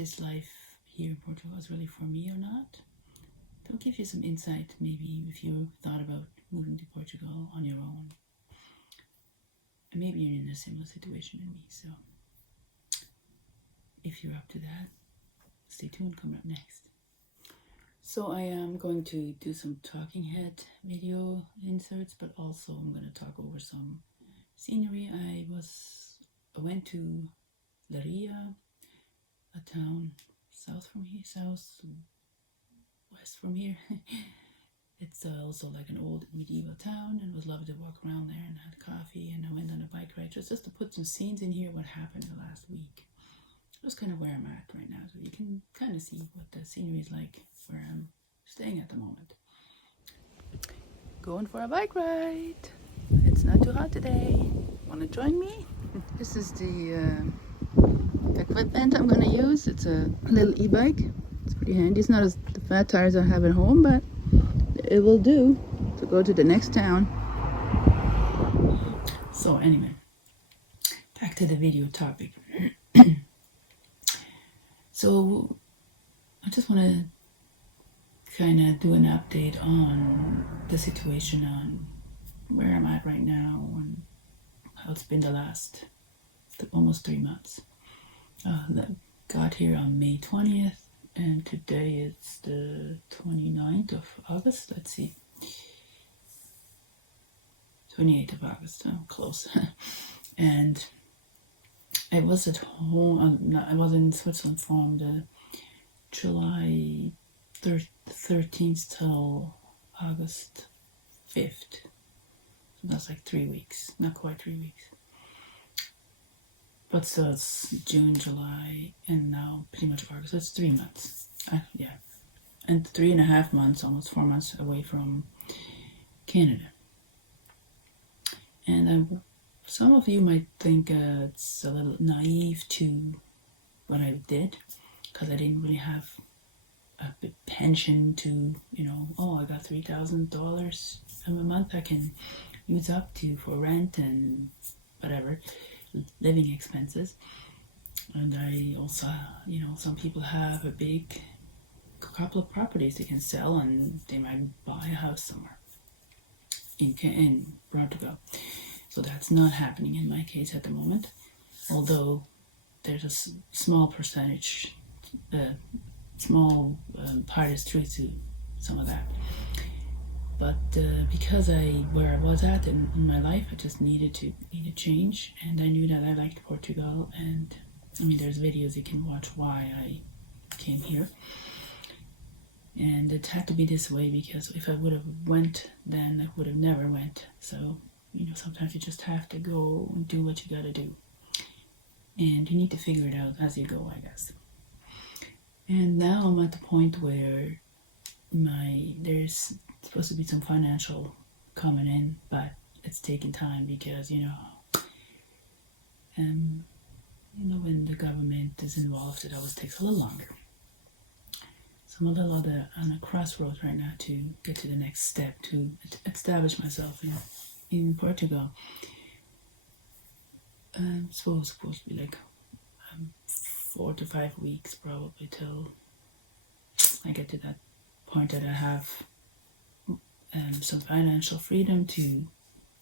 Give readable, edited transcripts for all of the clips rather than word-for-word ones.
this life here in Portugal is really for me or not. It'll give you some insight, maybe if you thought about moving to Portugal on your own. And maybe you're in a similar situation than me, so if you're up to that, stay tuned, coming up next. So I am going to do some talking head video inserts, but also I'm going to talk over some scenery. I went to Leiria, a town southwest from here. It's also like an old medieval town, and it was lovely to walk around there and had coffee, and I went on a bike ride just to put some scenes in here what happened the last week. That's kind of where I'm at right now, so you can kind of see what the scenery is like where I'm staying at the moment. Going for a bike ride. It's not too hot today. Want to join me? This is the equipment I'm going to use. It's a little e-bike. It's pretty handy. It's not as the fat tires I have at home, but it will do to go to the next town. So anyway, back to the video topic. So I just want to kind of do an update on the situation, on where I'm at right now and how it's been the last almost 3 months. Got here on May 20th, and today it's the 29th of August. Let's see, 28th of August. I'm close. And I was at home. I was in Switzerland from the July 13th till August 5th. So that's like 3 weeks. Not quite 3 weeks. But so it's June, July, and now pretty much August. So it's 3 months. Yeah. And 3.5 months, almost 4 months away from Canada. And some of you might think it's a little naive to what I did, because I didn't really have a pension to, I got $3,000 a month I can use up to for rent and whatever, living expenses. And I also, some people have a couple of properties they can sell, and they might buy a house somewhere in Portugal. So that's not happening in my case at the moment, although there's a small percentage, part is true to some of that. But because where I was at in my life, I just needed change, and I knew that I liked Portugal, and there's videos you can watch why I came here. And it had to be this way, because if I would have went, then I would have never went. So sometimes you just have to go and do what you gotta do. And you need to figure it out as you go, I guess. And now I'm at the point where there's supposed to be some financial coming in, but it's taking time because, when the government is involved, it always takes a little longer. So I'm a little on a crossroads right now to get to the next step, to establish myself in Portugal. It's supposed to be like 4 to 5 weeks probably till I get to that point that I have some financial freedom to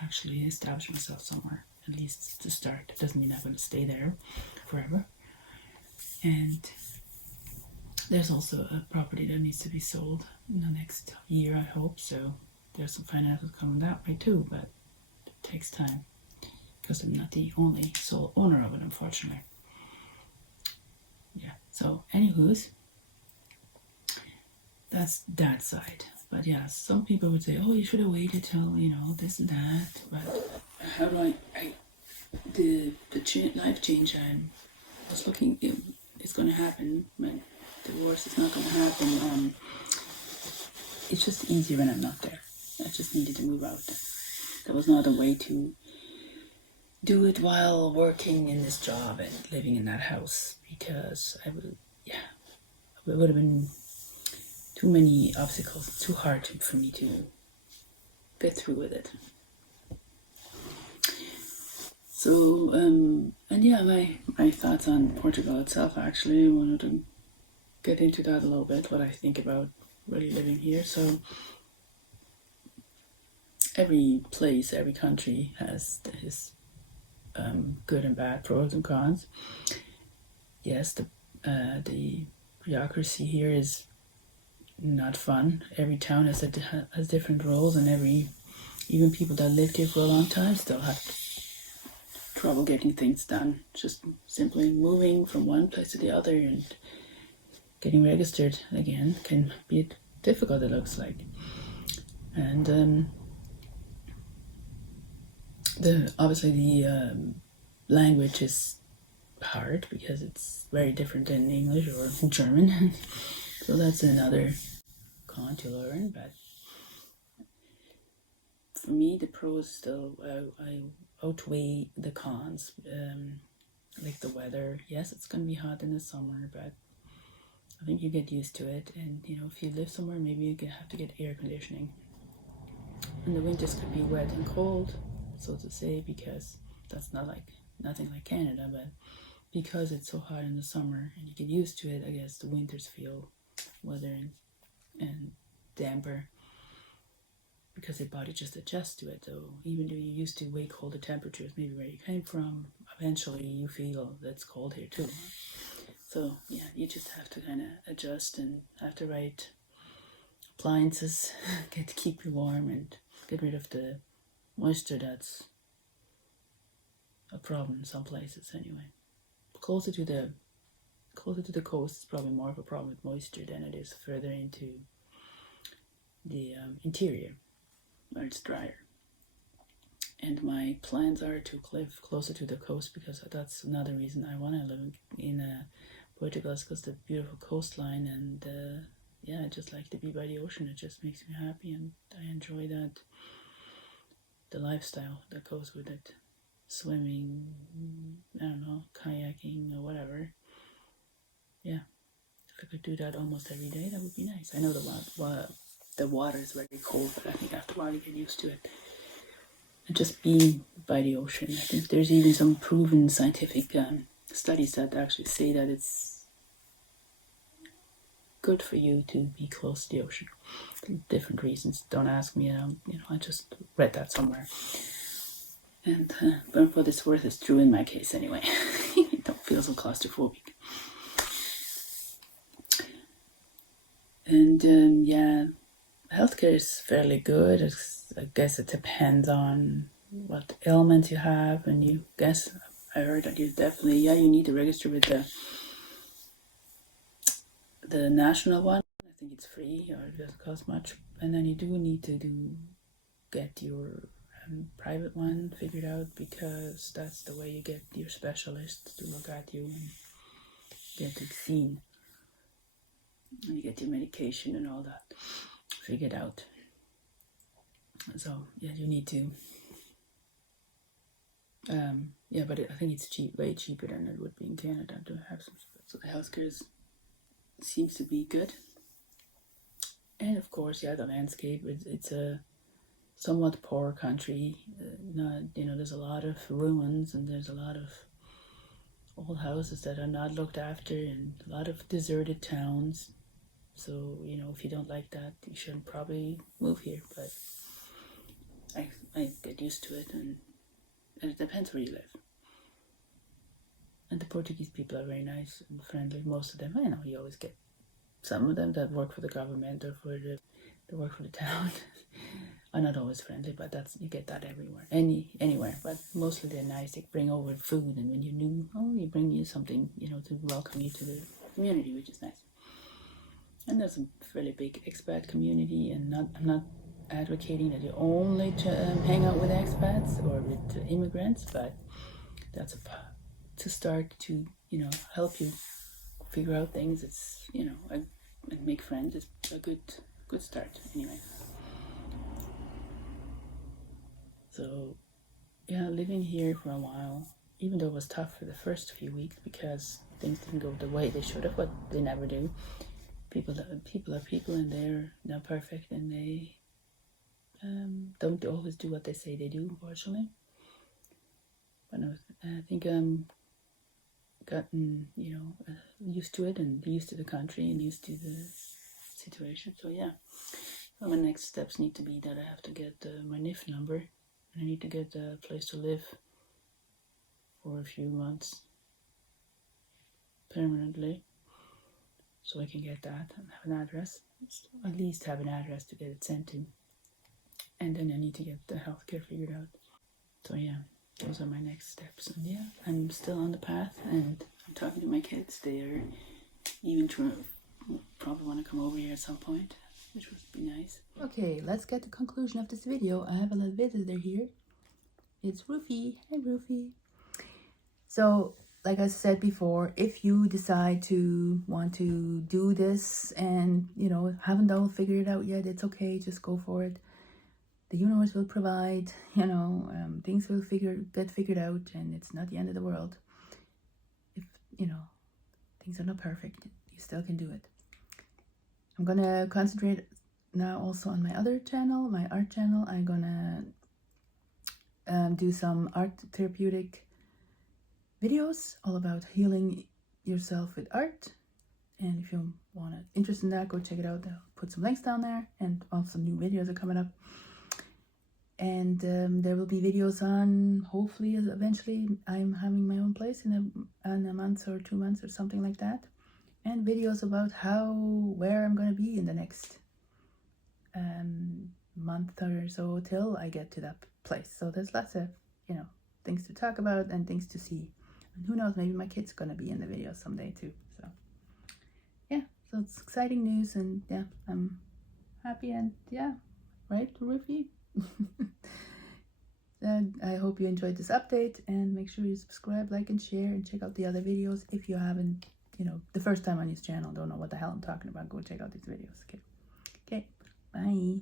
actually establish myself somewhere, at least to start. It doesn't mean I'm going to stay there forever. And there's also a property that needs to be sold in the next year, I hope. So there's some finances coming that way too, but it takes time because I'm not the only sole owner of it, unfortunately. Yeah, so anywho's, that's that side. But yeah, some people would say, oh, you should have waited till, this and that. But how do the life change I was looking, it's going to happen. My divorce is not going to happen. It's just easier when I'm not there. I just needed to move out. There was no other way to do it while working in this job and living in that house, because it would have been too many obstacles, too hard for me to get through with it. So, and yeah, my thoughts on Portugal itself, actually, I wanted to get into that a little bit, what I think about really living here. So, every place, every country has his good and bad, pros and cons. Yes, the bureaucracy here is not fun. Every town has different roles, and even people that lived here for a long time still have trouble getting things done. Just simply moving from one place to the other and getting registered again can be difficult, it looks like. And obviously the language is hard because it's very different than English or German. So that's another con to learn. But for me, the pros still I outweigh the cons. Like the weather, yes, it's gonna be hot in the summer, but I think you get used to it. And if you live somewhere, maybe you have to get air conditioning. And the winters could be wet and cold, so to say, because that's nothing like Canada, but because it's so hot in the summer and you get used to it, I guess the winters feel weather and damper because your body just adjusts to it. So even though you're used to way colder temperatures, maybe where you came from, eventually you feel it's cold here too. So yeah, you just have to kind of adjust and have the right appliances to keep you warm and get rid of the moisture that's a problem in some places anyway. Closer to the coast, it's probably more of a problem with moisture than it is further into the interior, where it's drier. And my plans are to live closer to the coast because that's another reason I want to live in Portugal, because the beautiful coastline, and I just like to be by the ocean. It just makes me happy, and I enjoy that, the lifestyle that goes with it. Swimming, I don't know, kayaking or whatever. Yeah, if I could do that almost every day, that would be nice. I know the water is very cold, but I think after a while you get used to it. And just being by the ocean, I think there's even some proven scientific studies that actually say that it's good for you to be close to the ocean. Different reasons. Don't ask me. I just read that somewhere. And but for what it's worth, it's true in my case anyway. Don't feel so claustrophobic. And healthcare is fairly good. I guess it depends on what ailments you have, and I heard that you definitely, you need to register with the national one. I think it's free or it doesn't cost much. And then you do need to get your private one figured out, because that's the way you get your specialist to look at you and get it seen. And you get your medication and all that figured out. So yeah, you need to. But I think it's way cheaper than it would be in Canada to have some. So the healthcare seems to be good. And of course, the landscape. It's a somewhat poor country. There's a lot of ruins, and there's a lot of old houses that are not looked after, and a lot of deserted towns. So if you don't like that, you shouldn't probably move here. But I get used to it, and it depends where you live. And the Portuguese people are very nice and friendly. Most of them, you always get some of them that work for the government or they work for the town. Are not always friendly, but you get that everywhere, anywhere. But mostly they're nice. They bring over food, and when you're new, you bring you something, to welcome you to the community, which is nice. And there's a fairly big expat community, and I'm not advocating that you only hang out with expats or with immigrants, but that's to start to help you figure out things. It's and make friends. It's a good start anyway. So living here for a while, even though it was tough for the first few weeks because things didn't go the way they should have, but they never do. People are people, and they're not perfect, and they don't always do what they say they do, unfortunately. But no, I think I'm gotten, used to it and used to the country and used to the situation. So yeah, well, my next steps need to be that I have to get my NIF number, and I need to get a place to live for a few months permanently, so I can get that and have an address, at least have an address to get it sent to, and then I need to get the healthcare figured out. So yeah, those are my next steps. And yeah, I'm still on the path, and I'm talking to my kids. They are even probably want to come over here at some point, which would be nice. Okay, let's get the conclusion of this video. I have a little visitor here. It's Rufy. Hey, Rufy. So, like I said before, if you decide to want to do this and, haven't all figured it out yet, it's okay. Just go for it. The universe will provide, things will get figured out, and it's not the end of the world. If, things are not perfect, you still can do it. I'm gonna concentrate now also on my other channel, my art channel. I'm gonna do some art therapeutic videos all about healing yourself with art. And if you want to interest in that, go check it out. I'll put some links down there, and also new videos are coming up. And there will be videos on, hopefully, eventually, I'm having my own place in a month or 2 months or something like that. And videos about where I'm going to be in the next month or so till I get to that place. So there's lots of, things to talk about and things to see. And who knows, maybe my kid's going to be in the video someday too. So, yeah, so it's exciting news, and yeah, I'm happy, and yeah, right, Rufy? And I hope you enjoyed this update, and make sure you subscribe, like, and share, and check out the other videos if you haven't, the first time on this channel, don't know what the hell I'm talking about, go check out these videos. Okay, bye.